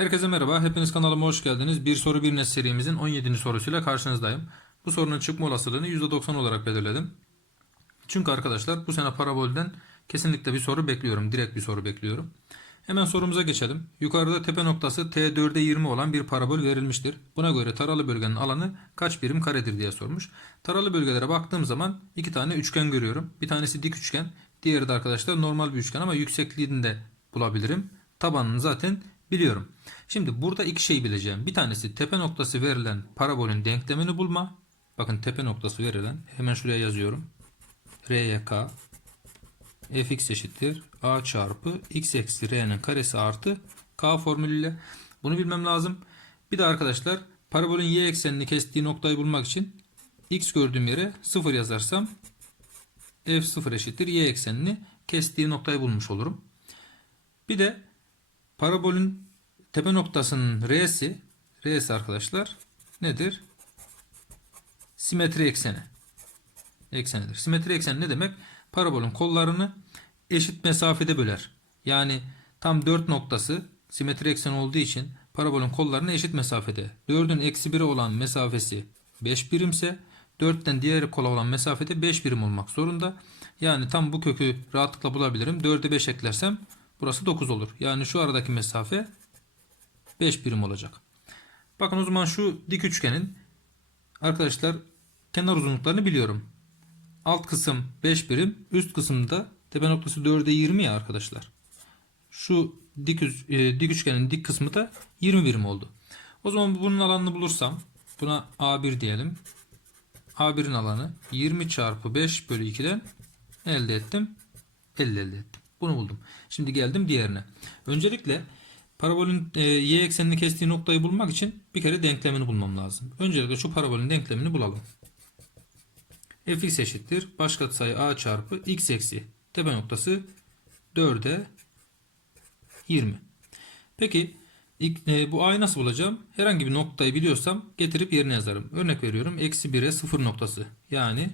Herkese merhaba. Hepiniz kanalıma hoş geldiniz. Bir soru bir net serimizin 17. sorusuyla karşınızdayım. Bu sorunun çıkma olasılığını %90 olarak belirledim. Çünkü arkadaşlar bu sene parabolden kesinlikle bir soru bekliyorum. Direkt bir soru bekliyorum. Hemen sorumuza geçelim. Yukarıda tepe noktası T4'e 20 olan bir parabol verilmiştir. Buna göre taralı bölgenin alanı kaç birim karedir diye sormuş. Taralı bölgelere baktığım zaman iki tane üçgen görüyorum. Bir tanesi dik üçgen. Diğeri de arkadaşlar normal bir üçgen ama yüksekliğini de bulabilirim. Tabanını zaten biliyorum. Şimdi burada iki şey bileceğim. Bir tanesi tepe noktası verilen parabolün denklemini bulma. Bakın tepe noktası verilen. Hemen şuraya yazıyorum. RYK fx eşittir a çarpı x eksi r'nin karesi artı k formülüyle. Bunu bilmem lazım. Bir de arkadaşlar parabolün y eksenini kestiği noktayı bulmak için x gördüğüm yere 0 yazarsam f0 eşittir y eksenini kestiği noktayı bulmuş olurum. Bir de parabolün tepe noktasının r'si r'si arkadaşlar nedir? Simetri ekseni. Eksenidir. Simetri eksen ne demek? Parabolün kollarını eşit mesafede böler. Yani tam 4 noktası simetri eksen olduğu için parabolün kollarını eşit mesafede. 4'ün eksi 1'e olan mesafesi 5 birimse 4'ten diğer kola olan mesafede 5 birim olmak zorunda. Yani tam bu kökü rahatlıkla bulabilirim. 4'e 5 eklersem burası 9 olur. Yani şu aradaki mesafe 5 birim olacak. Bakın o zaman şu dik üçgenin arkadaşlar kenar uzunluklarını biliyorum. Alt kısım 5 birim, üst kısımda tepe noktası 4'e 20 ya arkadaşlar. Şu dik, e, dik üçgenin dik kısmı da 20 birim oldu. O zaman bunun alanını bulursam buna A1 diyelim. A1'in alanı 20 çarpı 5 bölü 2'den elde ettim. 50 elde ettim. Bunu buldum. Şimdi geldim diğerine. Öncelikle parabolün e, y eksenini kestiği noktayı bulmak için bir kere denklemini bulmam lazım. Öncelikle şu parabolün denklemini bulalım. fx eşittir. Baş katsayı a çarpı x eksi tepe noktası 4'e 20. Peki e, bu a'yı nasıl bulacağım? Herhangi bir noktayı biliyorsam getirip yerine yazarım. Örnek veriyorum. Eksi 1'e 0 noktası. Yani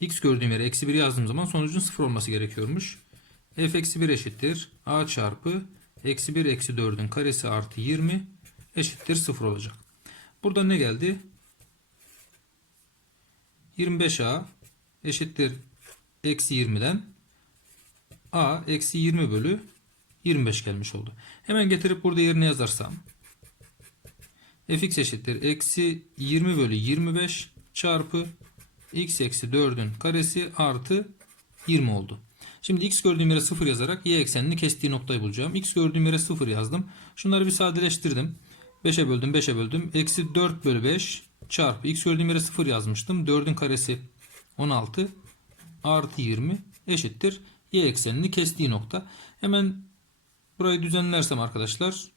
x gördüğüm yere eksi 1 yazdığım zaman sonucun 0 olması gerekiyormuş. F eksi 1 eşittir. a çarpı eksi 1 eksi 4'ün karesi artı 20 eşittir 0 olacak. Burada ne geldi? 25a eşittir eksi 20'den a eksi 20 bölü 25 gelmiş oldu. Hemen getirip burada yerine yazarsam fx eşittir eksi 20 bölü 25 çarpı x eksi 4'ün karesi artı 20 oldu. Şimdi x gördüğüm yere 0 yazarak y eksenini kestiği noktayı bulacağım. x gördüğüm yere 0 yazdım. Şunları bir sadeleştirdim. 5'e böldüm 5'e böldüm. Eksi 4 bölü 5 çarpı x gördüğüm yere 0 yazmıştım. 4'ün karesi 16 artı 20 eşittir. Y eksenini kestiği nokta. Hemen burayı düzenlersem arkadaşlar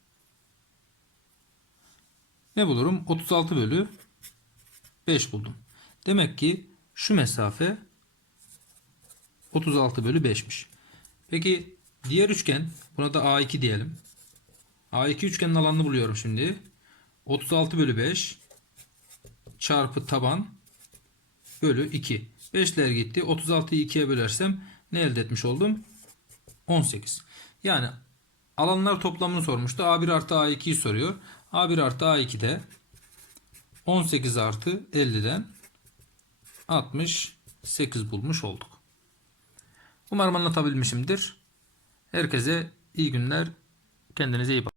ne bulurum? 36 bölü 5 buldum. Demek ki şu mesafe 36 bölü 5'miş. Peki diğer üçgen buna da A2 diyelim. A2 üçgenin alanını buluyorum şimdi. 36 bölü 5 çarpı taban bölü 2. 5'ler gitti. 36'yı 2'ye bölersem ne elde etmiş oldum? 18. Yani alanlar toplamını sormuştu. A1 artı A2'yi soruyor. A1 artı A2'de 18 artı 50'den 68 bulmuş olduk. Umarım anlatabilmişimdir. Herkese iyi günler. Kendinize iyi bakın.